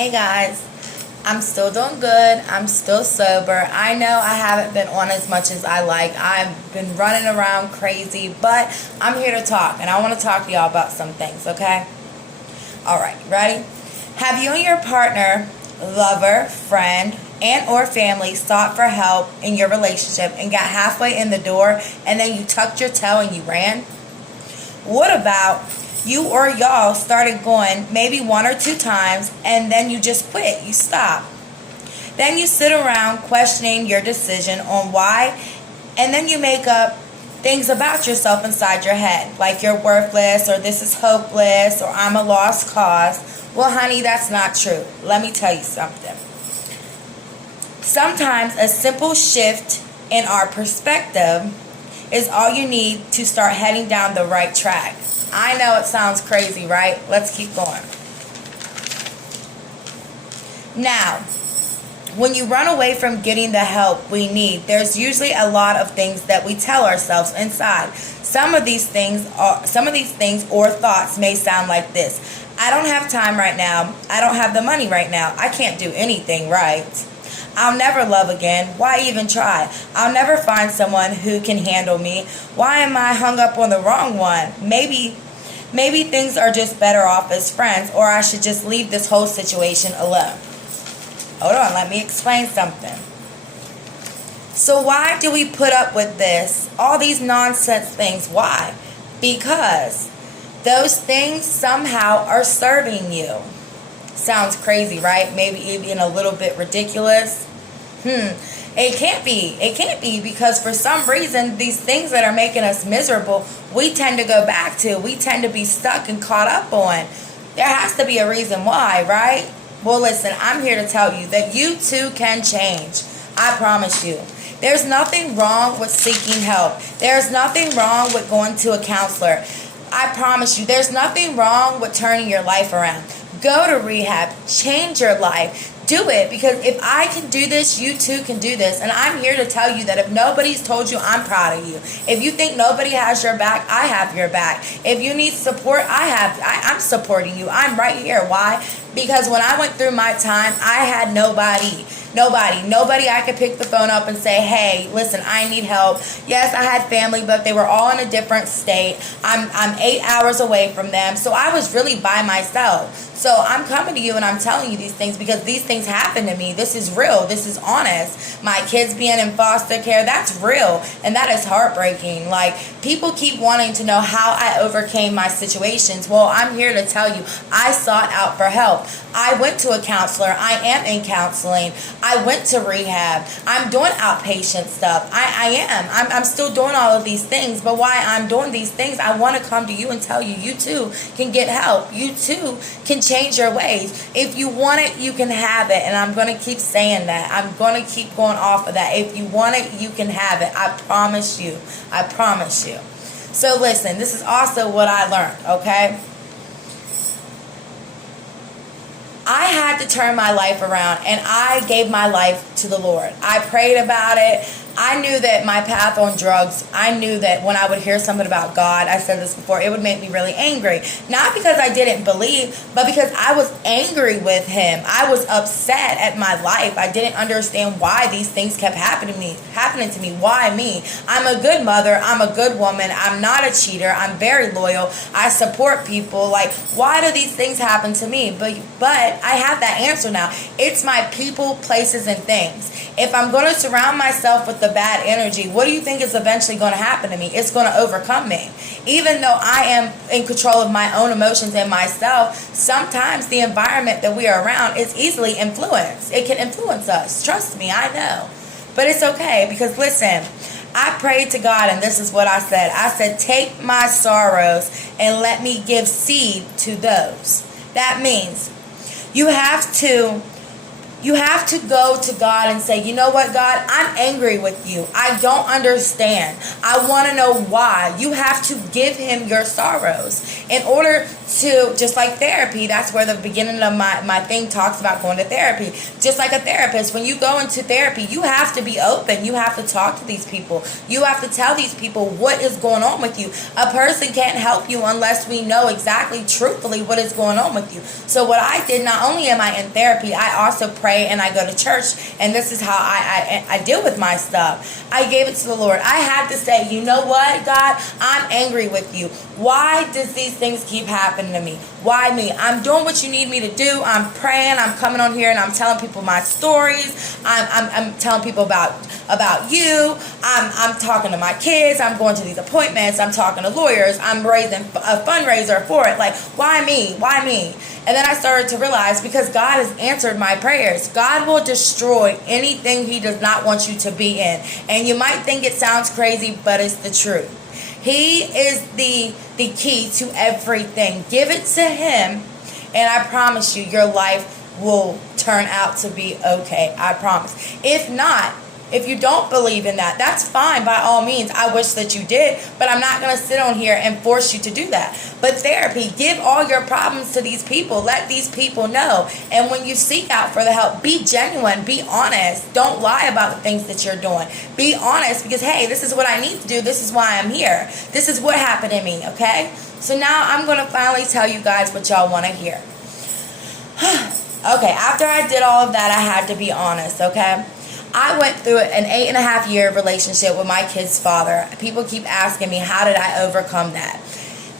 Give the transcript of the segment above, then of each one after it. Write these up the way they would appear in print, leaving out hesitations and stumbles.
Hey guys, I'm still doing good. I'm still sober. I know I haven't been on as much as I like. I've been running around crazy, but I'm here to talk and I want to talk to y'all about some things, okay? Alright, ready? Have you and your partner, lover, friend, and or family sought for help in your relationship and got halfway in the door and then you tucked your toe and you ran? What about you or y'all started going maybe one or two times and then you just quit, you stop. Then you sit around questioning your decision on why, and then you make up things about yourself inside your head, like you're worthless or this is hopeless or I'm a lost cause. Well, honey, that's not true. Let me tell you something. Sometimes a simple shift in our perspective is all you need to start heading down the right track. I know it sounds crazy, right? Let's keep going. Now, when you run away from getting the help we need, there's usually a lot of things that we tell ourselves inside. Some of these things or thoughts may sound like this. I don't have time right now. I don't have the money right now. I can't do anything right. I'll never love again. Why even try? I'll never find someone who can handle me. Why am I hung up on the wrong one? Maybe things are just better off as friends, or I should just leave this whole situation alone. Hold on, let me explain something. So why do we put up with this? All these nonsense things. Why? Because those things somehow are serving you. Sounds crazy, right? Maybe even a little bit ridiculous. It can't be. It can't be because for some reason, these things that are making us miserable, we tend to go back to. We tend to be stuck and caught up on. There has to be a reason why, right? Well, listen, I'm here to tell you that you too can change. I promise you. There's nothing wrong with seeking help. There's nothing wrong with going to a counselor. I promise you, there's nothing wrong with turning your life around. Go to rehab. Change your life. Do it, because if I can do this, you too can do this. And I'm here to tell you that if nobody's told you, I'm proud of you. If you think nobody has your back, I have your back. If you need support, I'm supporting you. I'm right here. Why? Because when I went through my time, I had nobody I could pick the phone up and say, hey, listen, I need help. Yes, I had family, but they were all in a different state. I'm 8 hours away from them, so I was really by myself. So I'm coming to you and I'm telling you these things because these things happen to me. This is real. This is honest. My kids being in foster care, that's real. And that is heartbreaking. Like, people keep wanting to know how I overcame my situations. Well, I'm here to tell you, I sought out for help. I went to a counselor. I am in counseling. I went to rehab. I'm doing outpatient stuff. I'm still doing all of these things. But why I'm doing these things, I want to come to you and tell you, you too can get help. You too can change your ways. If you want it, you can have it. And I'm going to keep saying that. I'm going to keep going off of that. If you want it, you can have it. I promise you. I promise you. So listen, this is also what I learned, okay? I had to turn my life around, and I gave my life to the Lord. I prayed about it. I knew that my path on drugs, I knew that when I would hear something about God, I said this before, it would make me really angry. Not because I didn't believe, but because I was angry with him. I was upset at my life. I didn't understand why these things kept happening to me. Why me? I'm a good mother. I'm a good woman. I'm not a cheater. I'm very loyal. I support people. Like, why do these things happen to me? But I have that answer now. It's my people, places, and things. If I'm going to surround myself with the bad energy, what do you think is eventually going to happen to me? It's going to overcome me. Even though I am in control of my own emotions and myself, sometimes the environment that we are around is easily influenced. It can influence us. Trust me, I know. But it's okay, because listen, I prayed to God and this is what I said. I said, take my sorrows and let me give seed to those. That means you have to You have to go to God and say, you know what, God, I'm angry with you. I don't understand. I want to know why. You have to give him your sorrows in order to, just like therapy, that's where the beginning of my thing talks about going to therapy. Just like a therapist, when you go into therapy, you have to be open. You have to talk to these people. You have to tell these people what is going on with you. A person can't help you unless we know exactly, truthfully, what is going on with you. So what I did, not only am I in therapy, I also pray and I go to church, and this is how I deal with my stuff. I gave it to the Lord. I had to say, you know what, God, I'm angry with you. Why does these things keep happening to me? Why me? I'm doing what you need me to do. I'm praying. I'm coming on here and I'm telling people my stories. I'm telling people about you. I'm talking to my kids. I'm going to these appointments. I'm talking to lawyers. I'm raising a fundraiser for it. Like, why me? Why me? And then I started to realize, because God has answered my prayers. God will destroy anything he does not want you to be in. And you might think it sounds crazy, but it's the truth. He is the key to everything. Give it to him, and I promise you, your life will turn out to be okay. I promise. If not, if you don't believe in that, that's fine, by all means. I wish that you did, but I'm not going to sit on here and force you to do that. But therapy, give all your problems to these people. Let these people know. And when you seek out for the help, be genuine, be honest. Don't lie about the things that you're doing. Be honest, because, hey, this is what I need to do. This is why I'm here. This is what happened to me, okay? So now I'm going to finally tell you guys what y'all want to hear. Okay, after I did all of that, I had to be honest, okay? I went through an 8.5-year relationship with my kid's father. People keep asking me, how did I overcome that?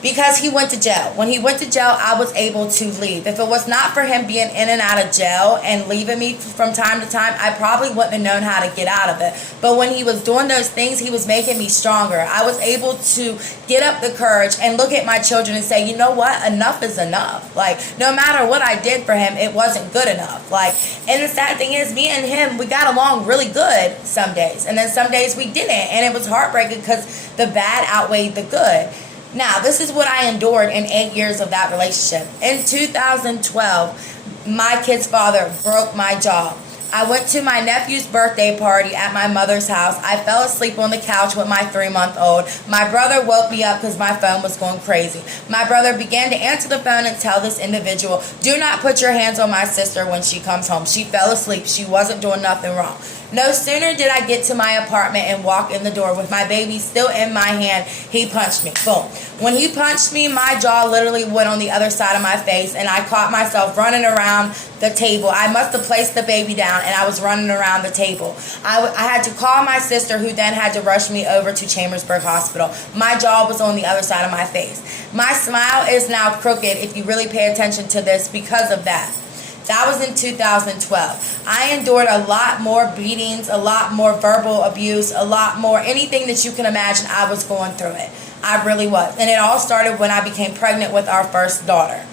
Because he went to jail. When he went to jail, I was able to leave. If it was not for him being in and out of jail and leaving me from time to time, I probably wouldn't have known how to get out of it. But when he was doing those things, he was making me stronger. I was able to get up the courage and look at my children and say, you know what? Enough is enough. Like, no matter what I did for him, it wasn't good enough. Like, and the sad thing is, me and him, we got along really good some days. And then some days we didn't. And it was heartbreaking because the bad outweighed the good. Now, this is what I endured in 8 years of that relationship. In 2012, my kid's father broke my jaw. I went to my nephew's birthday party at my mother's house. I fell asleep on the couch with my 3-month-old. My brother woke me up because my phone was going crazy. My brother began to answer the phone and tell this individual, do not put your hands on my sister when she comes home. She fell asleep. She wasn't doing nothing wrong. No sooner did I get to my apartment and walk in the door with my baby still in my hand, he punched me. Boom. When he punched me, my jaw literally went on the other side of my face, and I caught myself running around the table. I must have placed the baby down, and I was running around the table. I had to call my sister, who then had to rush me over to Chambersburg Hospital. My jaw was on the other side of my face. My smile is now crooked, if you really pay attention to this, because of that. That was in 2012. I endured a lot more beatings, a lot more verbal abuse, a lot more anything that you can imagine. I was going through it. I really was. And it all started when I became pregnant with our first daughter.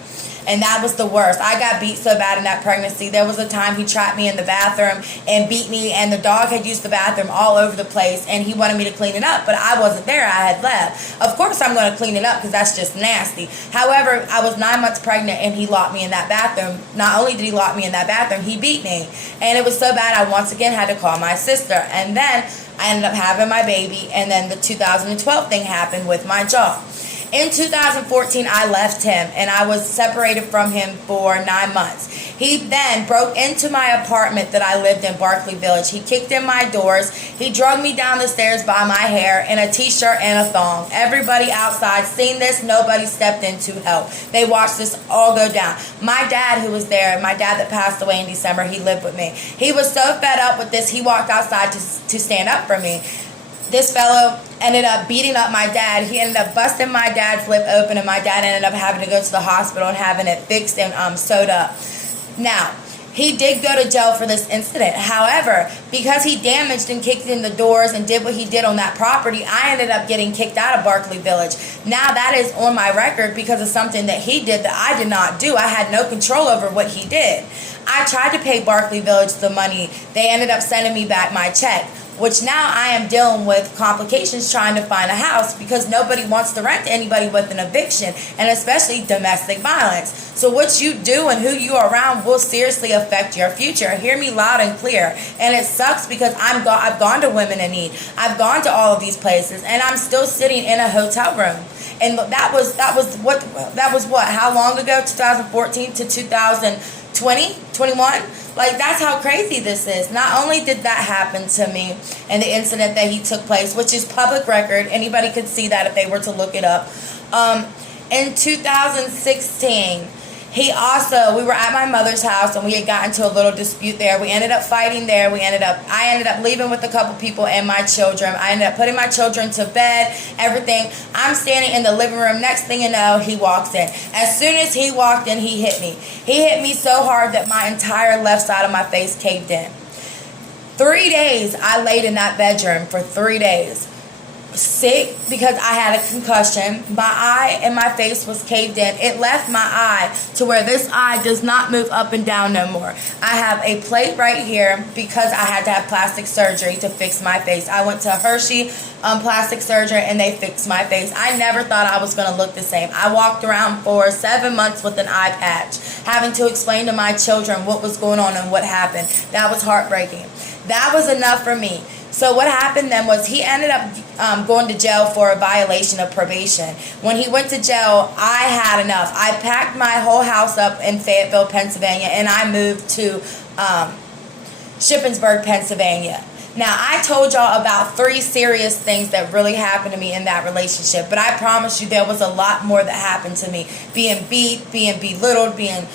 And that was the worst. I got beat so bad in that pregnancy. There was a time he trapped me in the bathroom and beat me, and the dog had used the bathroom all over the place, and he wanted me to clean it up, but I wasn't there. I had left. Of course I'm going to clean it up because that's just nasty. However, I was 9 months pregnant, and he locked me in that bathroom. Not only did he lock me in that bathroom, he beat me. And it was so bad I once again had to call my sister. And then I ended up having my baby, and then the 2012 thing happened with my jaw. In 2014, I left him, and I was separated from him for 9 months. He then broke into my apartment that I lived in, Barclay Village. He kicked in my doors. He dragged me down the stairs by my hair in a t-shirt and a thong. Everybody outside seen this. Nobody stepped in to help. They watched this all go down. My dad, who was there, my dad that passed away in December, he lived with me. He was so fed up with this, he walked outside to stand up for me. This fellow ended up beating up my dad. He ended up busting my dad's lip open, and my dad ended up having to go to the hospital and having it fixed and sewed up. Now, he did go to jail for this incident. However, because he damaged and kicked in the doors and did what he did on that property, I ended up getting kicked out of Barclay Village. Now that is on my record because of something that he did that I did not do. I had no control over what he did. I tried to pay Barclay Village the money. They ended up sending me back my check. which now I am dealing with complications trying to find a house because nobody wants to rent to anybody with an eviction, and especially domestic violence. So what you do and who you are around will seriously affect your future. Hear me loud and clear. And it sucks because I've gone to Women in Need. I've gone to all of these places, and I'm still sitting in a hotel room. And that was what? How long ago? 2014 to 2020, 21? Like, that's how crazy this is. Not only did that happen to me and the incident that he took place, which is public record. Anybody could see that if they were to look it up. In 2016, we were at my mother's house, and we had gotten into a little dispute there. We ended up fighting there. I ended up leaving with a couple people and my children. I ended up putting my children to bed, everything. I'm standing in the living room. Next thing you know, he walks in. As soon as he walked in, he hit me. He hit me so hard that my entire left side of my face caved in. 3 days, I laid in that bedroom for 3 days. Sick because I had a concussion. My eye and my face was caved in. It left my eye to where this eye does not move up and down no more. I have a plate right here because I had to have plastic surgery to fix my face. I went to Hershey plastic surgery, and they fixed my face. I never thought I was going to look the same. I walked around for 7 months with an eye patch, having to explain to my children what was going on and what happened. That was heartbreaking. That was enough for me. So what happened then was he ended up going to jail for a violation of probation. When he went to jail, I had enough. I packed my whole house up in Fayetteville, Pennsylvania, and I moved to Shippensburg, Pennsylvania. Now, I told y'all about 3 serious things that really happened to me in that relationship, but I promise you there was a lot more that happened to me. Being beat, being belittled, being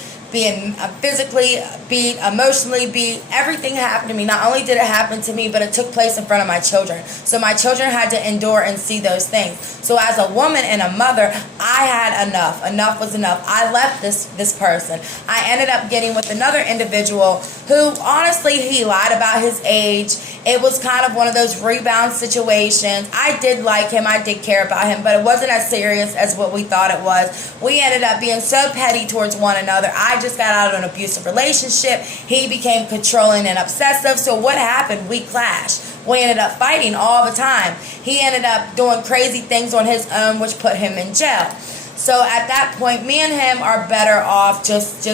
physically beat, emotionally beat. Everything happened to me. Not only did it happen to me, but it took place in front of my children. So my children had to endure and see those things. So as a woman and a mother, I had enough. Enough was enough. I left this person. I ended up getting with another individual who, honestly, he lied about his age. It was kind of one of those rebound situations. I did like him. I did care about him, but it wasn't as serious as what we thought it was. We ended up being so petty towards one another. I just got out of an abusive relationship. He became controlling and obsessive. So what happened? We clashed. We ended up fighting all the time. He ended up doing crazy things on his own, which put him in jail. So at that point, me and him are better off just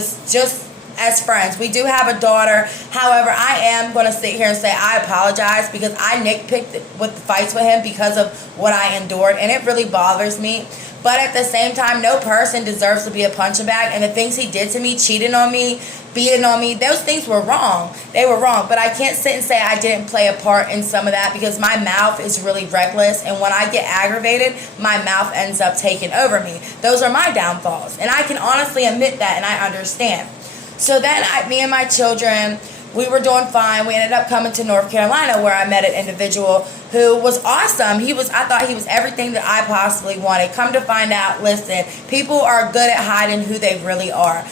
as friends. We do have a daughter. However, I am going to sit here and say I apologize because I nitpicked with the fights with him because of what I endured, and it really bothers me. But at the same time, no person deserves to be a punching bag, and the things he did to me, cheating on me, beating on me, those things were wrong. They were wrong, but I can't sit and say I didn't play a part in some of that because my mouth is really reckless, and when I get aggravated, my mouth ends up taking over me. Those are my downfalls, and I can honestly admit that, and I understand. So then me and my children, we were doing fine. We ended up coming to North Carolina where I met an individual who was awesome. I thought he was everything that I possibly wanted. Come to find out, listen, people are good at hiding who they really are.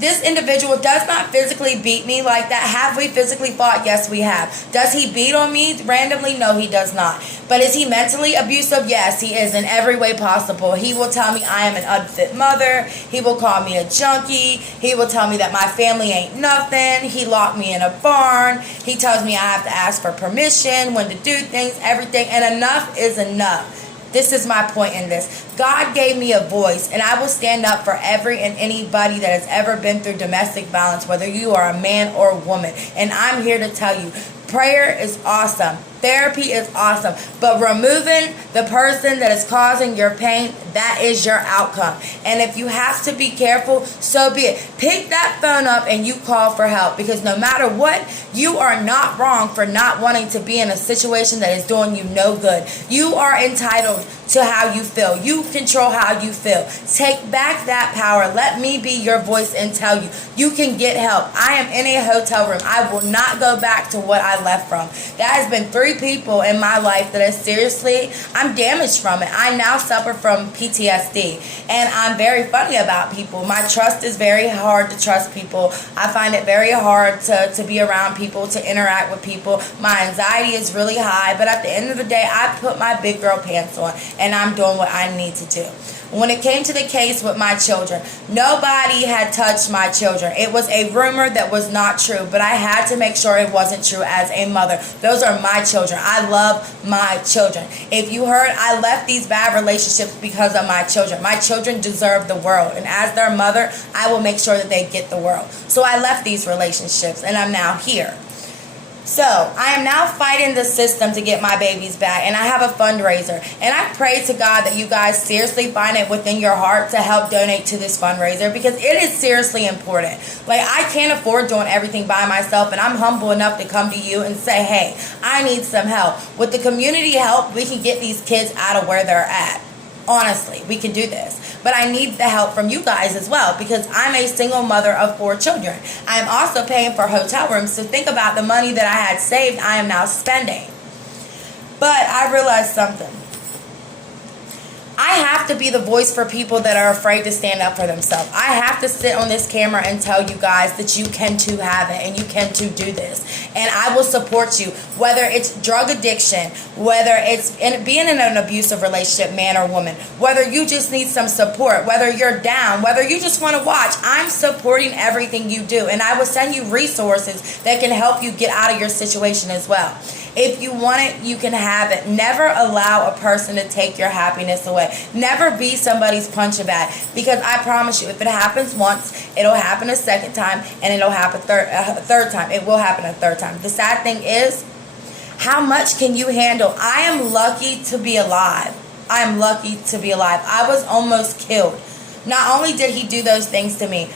This individual does not physically beat me like that. Have we physically fought? Yes, we have. Does he beat on me randomly? No, he does not. But is he mentally abusive? Yes, he is in every way possible. He will tell me I am an unfit mother. He will call me a junkie. He will tell me that my family ain't nothing. He locked me in a barn. He tells me I have to ask for permission, when to do things, everything. And enough is enough. This is my point in this. God gave me a voice, and I will stand up for every and anybody that has ever been through domestic violence, whether you are a man or a woman. And I'm here to tell you, prayer is awesome. Therapy is awesome. But removing the person that is causing your pain, that is your outcome. And if you have to be careful, so be it. Pick that phone up and you call for help, because no matter what, you are not wrong for not wanting to be in a situation that is doing you no good. You are entitled to how you feel. You control how you feel. Take back that power. Let me be your voice and tell you, you can get help. I am in a hotel room. I will not go back to what I left from. That has been 3 people in my life that is seriously, I'm damaged from it. I now suffer from PTSD, and I'm very funny about people. My trust is very hard to trust people. I find it very hard to be around people, to interact with people. My anxiety is really high, but at the end of the day, I put my big girl pants on, and I'm doing what I need to do. When it came to the case with my children, nobody had touched my children. It was a rumor that was not true, but I had to make sure it wasn't true as a mother. Those are my children. I love my children. If you heard, I left these bad relationships because of my children. My children deserve the world, and as their mother, I will make sure that they get the world. So I left these relationships, and I'm now here. So, I am now fighting the system to get my babies back, and I have a fundraiser. And I pray to God that you guys seriously find it within your heart to help donate to this fundraiser, because it is seriously important. Like, I can't afford doing everything by myself, and I'm humble enough to come to you and say, hey, I need some help. With the community help, we can get these kids out of where they're at. Honestly, we can do this. But I need the help from you guys as well, because I'm a single mother of 4 children. I am also paying for hotel rooms. So think about the money that I had saved, I am now spending. But I realized something. I have to be the voice for people that are afraid to stand up for themselves. I have to sit on this camera and tell you guys that you can too have it and you can too do this. And I will support you, whether it's drug addiction, whether it's being in an abusive relationship, man or woman, whether you just need some support, whether you're down, whether you just want to watch. I'm supporting everything you do, and I will send you resources that can help you get out of your situation as well. If you want it, you can have it. Never allow a person to take your happiness away. Never be somebody's punching bag, because I promise you, if it happens once, it'll happen a second time, and it'll happen a third time. It will happen a third time. The sad thing is, how much can you handle? I am lucky to be alive. I am lucky to be alive. I was almost killed. Not only did he do those things to me,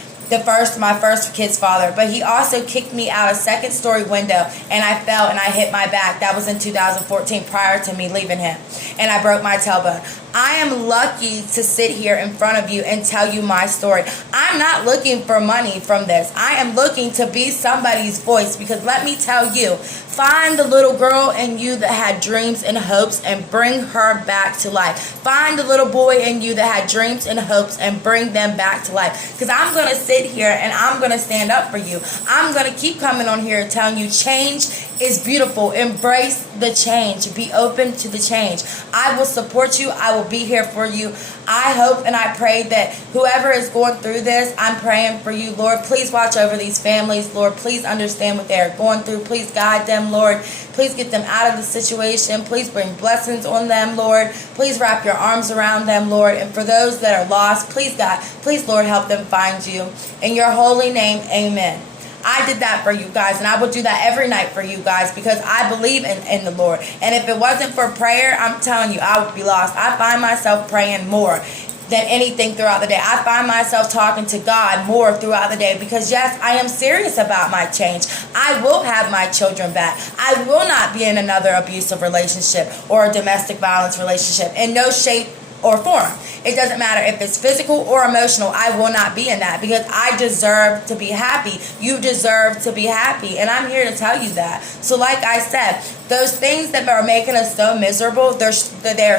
my first kid's father, but he also kicked me out a second-story window, and I fell and I hit my back. That was in 2014, prior to me leaving him, and I broke my tailbone. I am lucky to sit here in front of you and tell you my story. I'm not looking for money from this. I am looking to be somebody's voice, because let me tell you, find the little girl in you that had dreams and hopes and bring her back to life. Find the little boy in you that had dreams and hopes and bring them back to life. Because I'm going to sit here and I'm going to stand up for you. I'm going to keep coming on here telling you change is beautiful. Embrace the change. Be open to the change. I will support you. I will be here for you. I hope and I pray that whoever is going through this, I'm praying for you, Lord. Please watch over these families, Lord. Please understand what they're going through. Please guide them, Lord. Please get them out of the situation. Please bring blessings on them, Lord. Please wrap your arms around them, Lord. And for those that are lost, please, God, please, Lord, help them find you. In your holy name, amen. I did that for you guys, and I will do that every night for you guys, because I believe in the Lord. And if it wasn't for prayer, I'm telling you, I would be lost. I find myself praying more than anything throughout the day. I find myself talking to God more throughout the day, because yes, I am serious about my change. I will have my children back. I will not be in another abusive relationship or a domestic violence relationship in no shape or form. It doesn't matter if it's physical or emotional. I will not be in that, because I deserve to be happy. You deserve to be happy, and I'm here to tell you that. So like I said, those things that are making us so miserable, they're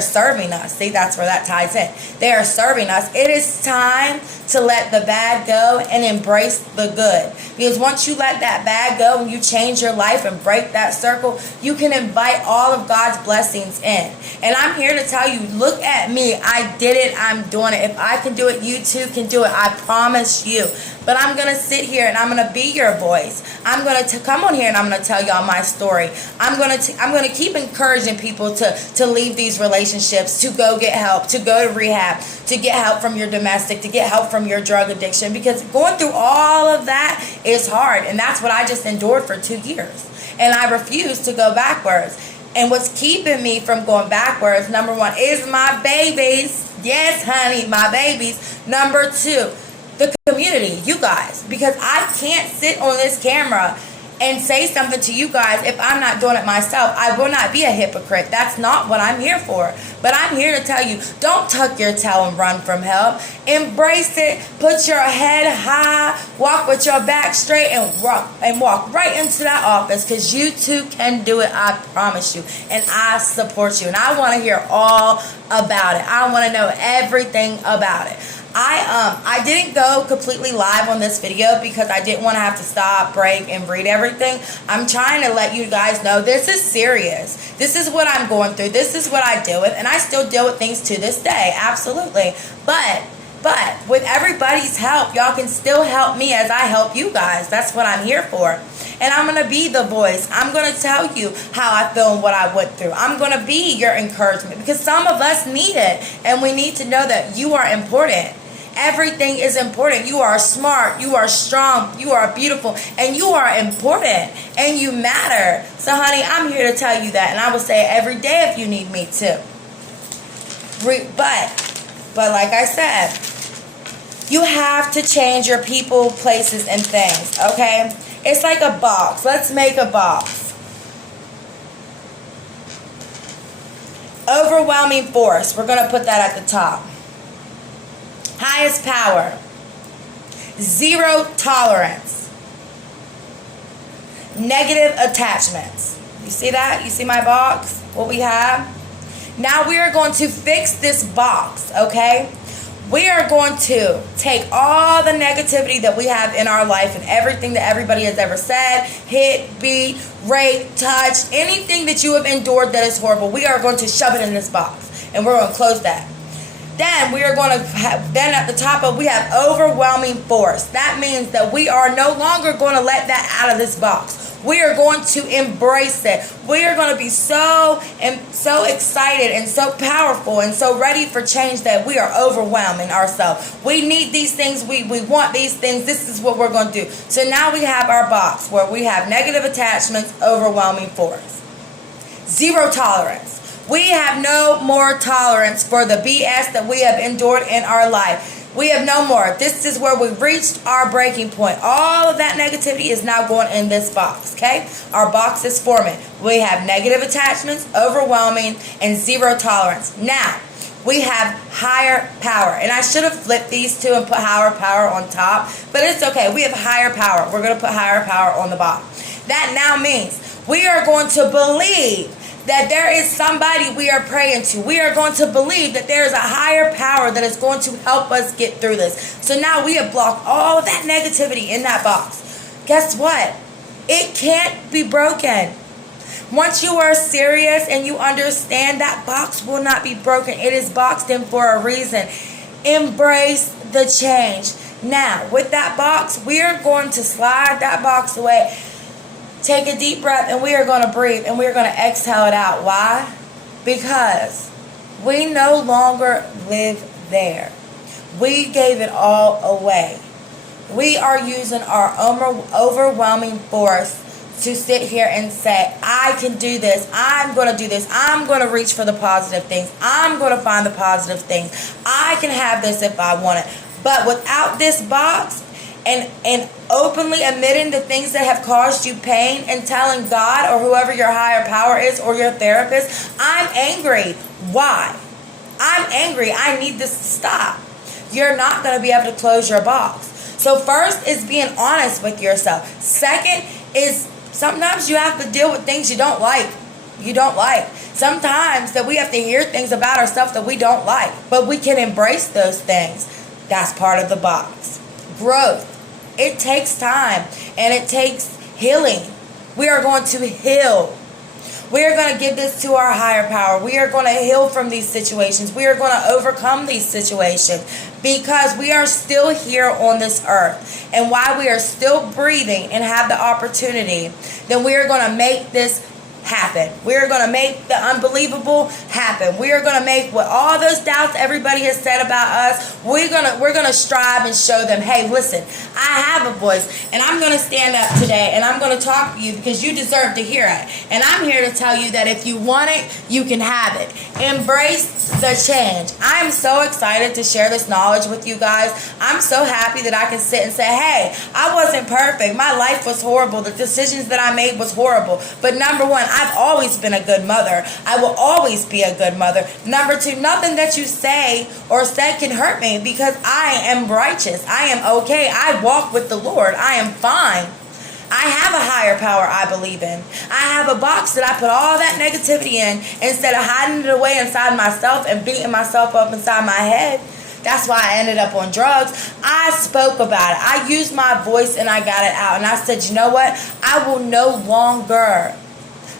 serving us. See, that's where that ties in. They are serving us. It is time to let the bad go and embrace the good. Because once you let that bad go and you change your life and break that circle, you can invite all of God's blessings in. And I'm here to tell you, look at me. I did it. I'm doing it. If I can do it, you too can do it. I promise you. But I'm going to sit here and I'm going to be your voice. I'm going to come on here and I'm going to tell y'all my story. I'm going to keep encouraging people to leave these relationships, to go get help, to go to rehab, to get help from your domestic, to get help from your drug addiction, because going through all of that is hard. And that's what I just endured for 2 years. And I refuse to go backwards. And what's keeping me from going backwards, number one, is my babies. Yes, honey, my babies. Number two, the community, you guys. Because I can't sit on this camera and say something to you guys if I'm not doing it myself. I will not be a hypocrite. That's not what I'm here for. But I'm here to tell you, don't tuck your tail and run from help. Embrace it. Put your head high. Walk with your back straight and walk right into that office, because you too can do it. I promise you. And I support you. And I want to hear all about it. I want to know everything about it. I didn't go completely live on this video because I didn't want to have to stop, break, and read everything. I'm trying to let you guys know this is serious. This is what I'm going through. This is what I deal with, and I still deal with things to this day. Absolutely. But with everybody's help, y'all can still help me as I help you guys. That's what I'm here for. And I'm going to be the voice. I'm going to tell you how I feel and what I went through. I'm going to be your encouragement because some of us need it. And we need to know that you are important. Everything is important. You are smart. You are strong. You are beautiful. And you are important. And you matter. So, honey, I'm here to tell you that. And I will say it every day if you need me to. But like I said, you have to change your people, places, and things, okay? It's like a box. Let's make a box. Overwhelming force. We're going to put that at the top. Highest power. Zero tolerance. Negative attachments. You see that? You see my box? What we have? Now we are going to fix this box, okay? We are going to take all the negativity that we have in our life and everything that everybody has ever said, hit, beat, raped, touched, anything that you have endured that is horrible. We are going to shove it in this box, and we're going to close that. Then we are going to have, then at the top of, we have overwhelming force. That means that we are no longer going to let that out of this box. We are going to embrace it. We are going to be so excited and so powerful and so ready for change that we are overwhelming ourselves. We need these things. We want these things. This is what we're going to do. So now we have our box where we have negative attachments, overwhelming force. Zero tolerance. We have no more tolerance for the BS that we have endured in our life. We have no more. This is where we've reached our breaking point. All of that negativity is now going in this box, okay? Our box is forming. We have negative attachments, overwhelming, and zero tolerance. Now, we have higher power. And I should have flipped these two and put higher power on top, but it's okay. We have higher power. We're going to put higher power on the bottom. That now means we are going to believe that there is somebody we are praying to. We are going to believe that there is a higher power that is going to help us get through this. So now we have blocked all of that negativity in that box. Guess what? It can't be broken. Once you are serious and you understand, that box will not be broken. It is boxed in for a reason. Embrace the change. Now, with that box, we are going to slide that box away. Take a deep breath, and we are going to breathe, and we are going to exhale it out. Why? Because we no longer live there. We gave it all away. We are using our overwhelming force to sit here and say, I can do this. I'm going to do this. I'm going to reach for the positive things. I'm going to find the positive things. I can have this if I want it. But without this box, and openly admitting the things that have caused you pain and telling God or whoever your higher power is or your therapist, I'm angry. Why? I'm angry. I need this to stop. You're not going to be able to close your box. So first is being honest with yourself. Second is sometimes you have to deal with things you don't like. Sometimes that we have to hear things about ourselves that we don't like. But we can embrace those things. That's part of the box. Growth. It takes time and it takes healing. We are going to heal. We are going to give this to our higher power. We are going to heal from these situations. We are going to overcome these situations because we are still here on this earth. And while we are still breathing and have the opportunity, then we are going to make this happen. We are going to make the unbelievable happen. We are going to make what all those doubts everybody has said about us, we're going to strive and show them, hey, listen, I have a voice and I'm going to stand up today and I'm going to talk to you because you deserve to hear it. And I'm here to tell you that if you want it, you can have it. Embrace the change. I am so excited to share this knowledge with you guys. I'm so happy that I can sit and say, hey, I wasn't perfect. My life was horrible. The decisions that I made was horrible. But number one, I've always been a good mother. I will always be a good mother. Number two, nothing that you say or said can hurt me because I am righteous. I am okay. I walk with the Lord. I am fine. I have a higher power I believe in. I have a box that I put all that negativity in instead of hiding it away inside myself and beating myself up inside my head. That's why I ended up on drugs. I spoke about it. I used my voice and I got it out. And I said, you know what? I will no longer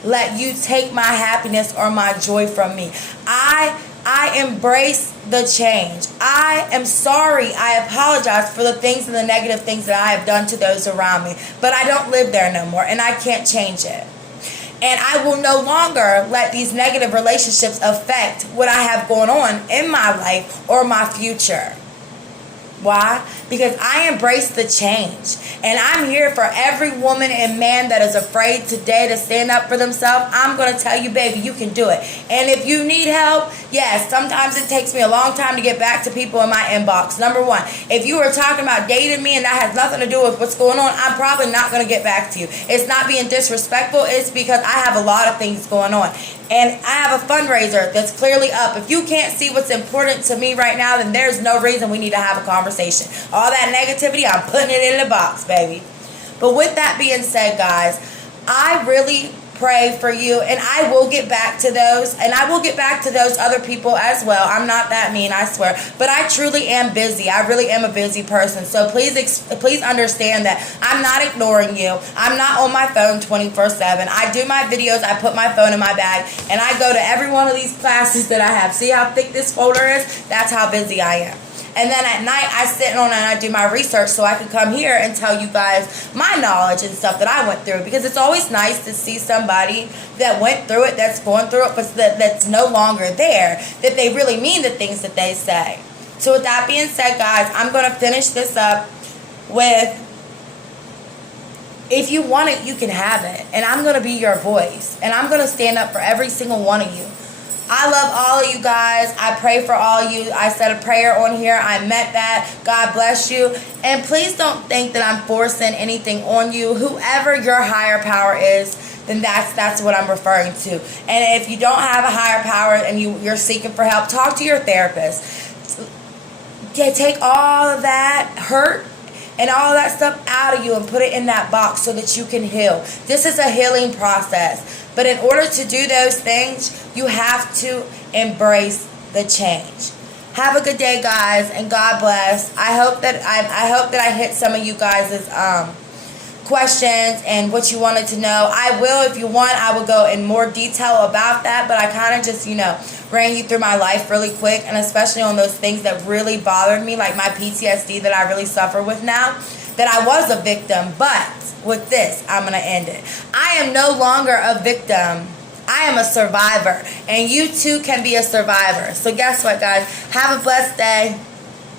let you take my happiness or my joy from me. I embrace the change. I am sorry. I apologize for the things and the negative things that I have done to those around me. But I don't live there no more, and I can't change it. And I will no longer let these negative relationships affect what I have going on in my life or my future. Why? Because I embrace the change. And I'm here for every woman and man that is afraid today to stand up for themselves. I'm going to tell you, baby, you can do it. And if you need help, yes, sometimes it takes me a long time to get back to people in my inbox. Number one, if you are talking about dating me and that has nothing to do with what's going on, I'm probably not going to get back to you. It's not being disrespectful. It's because I have a lot of things going on. And I have a fundraiser that's clearly up. If you can't see what's important to me right now, then there's no reason we need to have a conversation. All that negativity, I'm putting it in the box, baby. But with that being said, guys, I really pray for you, and I will get back to those, and I will get back to those other people as well. I'm not that mean, I swear, but I truly am busy. I really am a busy person, so please understand that I'm not ignoring you. I'm not on my phone 24/7. I do my videos, I put my phone in my bag, and I go to every one of these classes that I have. See how thick this folder is? That's how busy I am. And then at night, I sit on and I do my research so I can come here and tell you guys my knowledge and stuff that I went through. Because it's always nice to see somebody that went through it, that's going through it, but that's no longer there, that they really mean the things that they say. So with that being said, guys, I'm going to finish this up with, if you want it, you can have it. And I'm going to be your voice. And I'm going to stand up for every single one of you. I love all of you guys. I pray for all of you. I said a prayer on here. I meant that. God bless you. And please don't think that I'm forcing anything on you. Whoever your higher power is, then that's what I'm referring to. And if you don't have a higher power and you're seeking for help, talk to your therapist. Take all of that hurt and all that stuff out of you and put it in that box so that you can heal. This is a healing process. But in order to do those things, you have to embrace the change. Have a good day, guys, and God bless. I hope that I hit some of you guys' questions and what you wanted to know. I will, if you want, I will go in more detail about that, but I kind of just, ran you through my life really quick, and especially on those things that really bothered me, like my PTSD that I really suffer with now, that I was a victim, but with this, I'm going to end it. I am no longer a victim. I am a survivor, and you too can be a survivor. So guess what, guys? Have a blessed day.